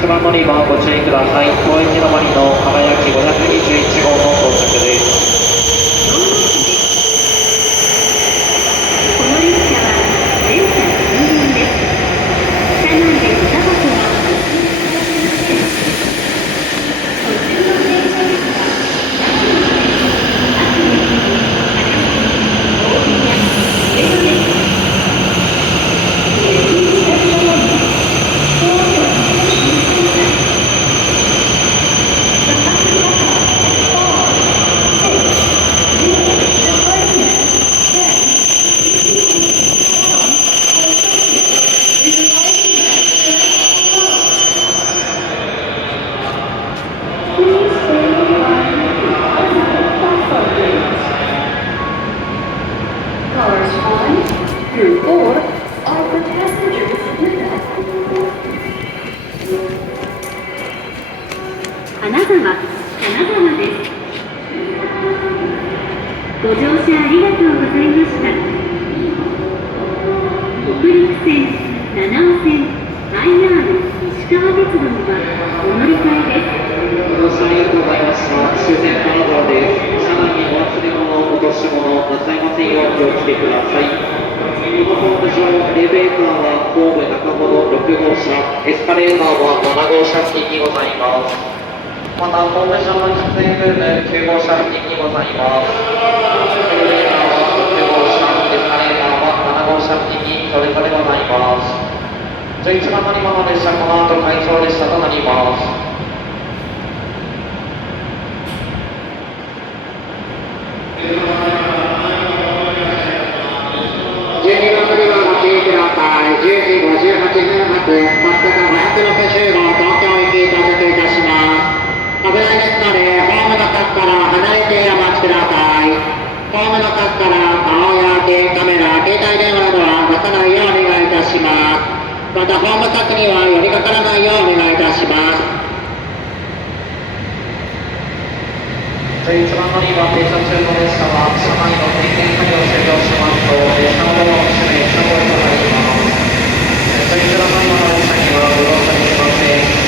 11番乗り場ご注意ください。高駅のまりの輝き521号の到着です。この列車は全車通電です。車内でおタバコは途中の電車ですが、秋です。大宮、上野です。Cars 1 through 4 are for passengers with us. 金沢です。ご乗車ありがとうございました。北陸線、七尾線、IR 石川鉄道はお乗り換えです。ご乗車ありがとうございました。終点金沢です。車内にお忘れ物、落とし物なさいませんようお気をつけください。このホーム上、エレベーターはホーム中ほど6号車、エスカレーターは7号車付近にございます。また、ホーム上の喫煙ルーム9号車付近にございます。エレベーターは6号車、エスカレーターは7号車付近にそれぞれございます。11番乗り場の列車、この後回送列車となります。12番乗り場ご注意ください。10時58分発、松坂560号東京行き到着いたします。危ないですので、ホームの角から離れてお待ちください。ホームの角から顔や手、カメラ、携帯電話などは出さないようお願いいたします。また、ホーム柵には寄りかからないようお願いいたします。11番乗り場停車中の列車は車内の点検作業を終了しますと列車のドアを閉め車庫へと入ります。11番乗り場の列車にはご乗車できません。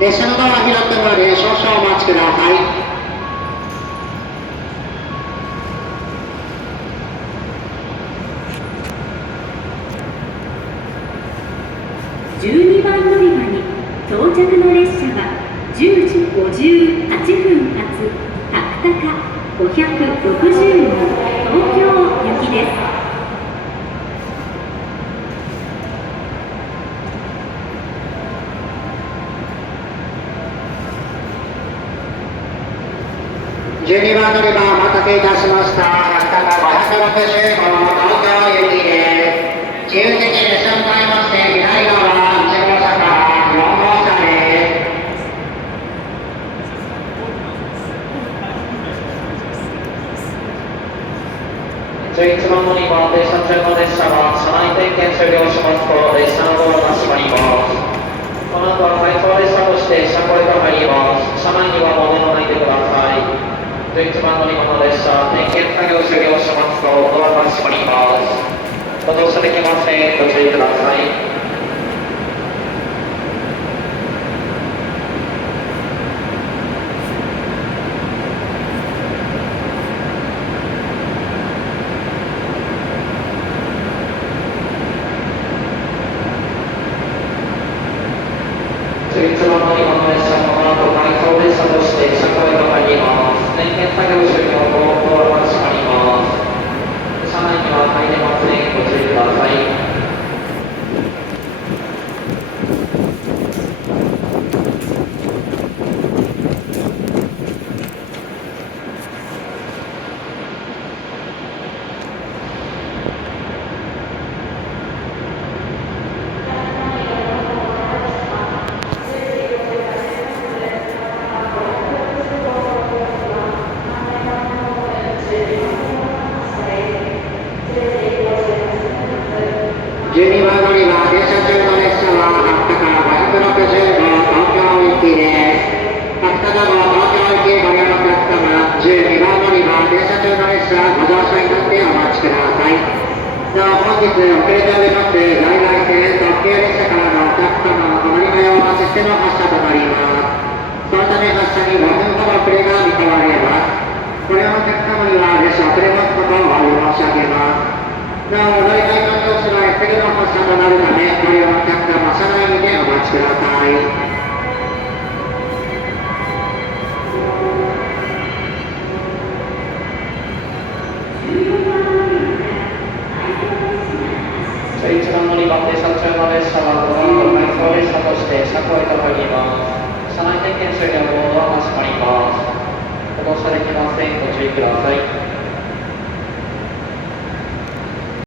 列車のドアが開くので少々お待ちください。12番乗り場に到着の列車は10時58分発たくたか560号東京行きです。12番乗り場お待たせいたしました。たくたか560号東京行きです。自由席列車を変えまして、左側1号車から4号車です。11番乗り場停車中の列車は車内点検終了しますと列車のドアが閉まります。この後は回送列車として車庫へと入ります。車内には戻らないでください。11番乗り場の列車、点検作業終了しますとドアが閉まります。ご乗車できません。ご注意ください。11番乗り場の列車、この後回送列車として車庫へと入ります。点検作業終了後、ドアが閉まります。車内には入れません。ご注意ください。乗り場、停車中の列車は白鷹560号東京行きです。白鷹号東京行きご利用のお客様、12番乗り場、停車中の列車ご乗車になってお待ちください。なお本日遅れております在来線特急列車からのお客様、お乗り換えをお待ちしての発車となります。そのため発車に5分ほど遅れが見込まれます。ご利用のお客様には列車遅れますことをお詫び申し上げます。なお、お乗り換え完了しない次の発車となるため、ご利用のお客様、車内にてお待ちください。11番乗り場停車中の列車はこの後回送列車として車庫へと入ります。車内点検終了後ドアが閉まります。歩行者できません。ご注意ください。